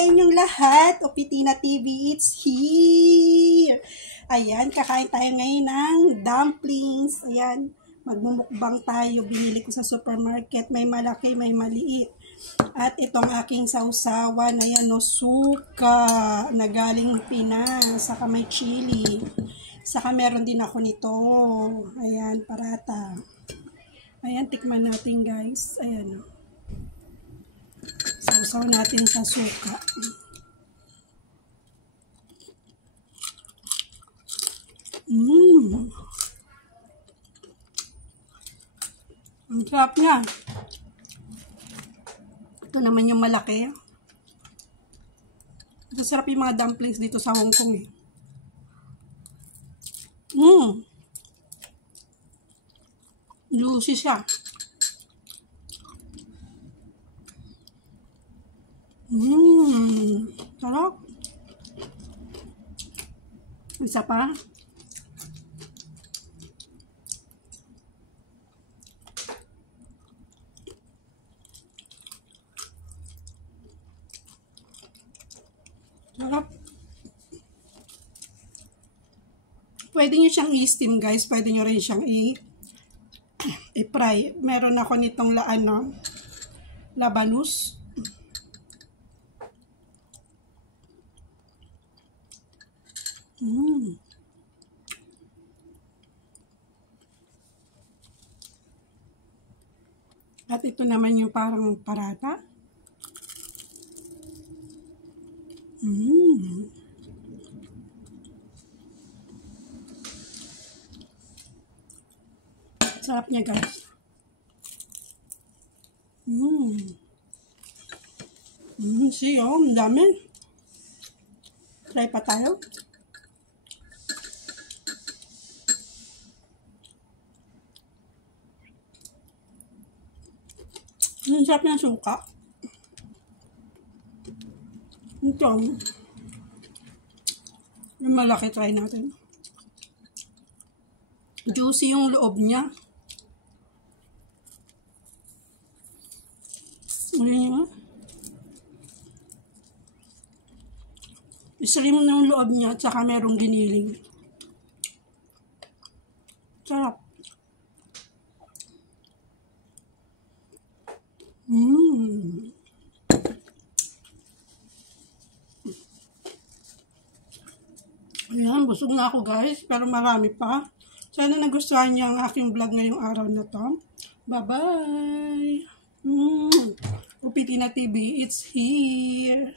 sa inyong lahat. Opitina TV, it's here. Ayan, kakain tayo ngayon ng dumplings. Ayan, magmumukbang tayo. Binili ko sa supermarket. May malaki, may maliit. At itong aking sausawan, ayan, no, suka na galing Pinas. Saka may chili. Saka meron din ako nito. Ayan, parata. Ayan, tikman natin guys. Ayan, no. Sausaw natin sa suka. Ang sarap niya. Ito naman yung malaki. Ito sarap yung mga dumplings dito sa Hong Kong eh. Juicy siya. Sarap. Isa pa. Sarap. Pwede nyo siyang i-steam guys. Pwede nyo rin siyang i-fry. Meron ako nitong labanus. At ito naman yung parang parata. Sarap niya guys. See, oh, ang dami. Try pa tayo. Ang sarap ng suka. Ito. Yung malaki, try natin. Juicy yung loob niya. Ayan. Islim na yung loob niya at saka merong giniling. Sarap. Ayan, busog na ako guys, pero marami pa. Sana nagustuhan niyo ang aking vlog ngayong araw na to. Bye-bye! Opitina TV, it's here!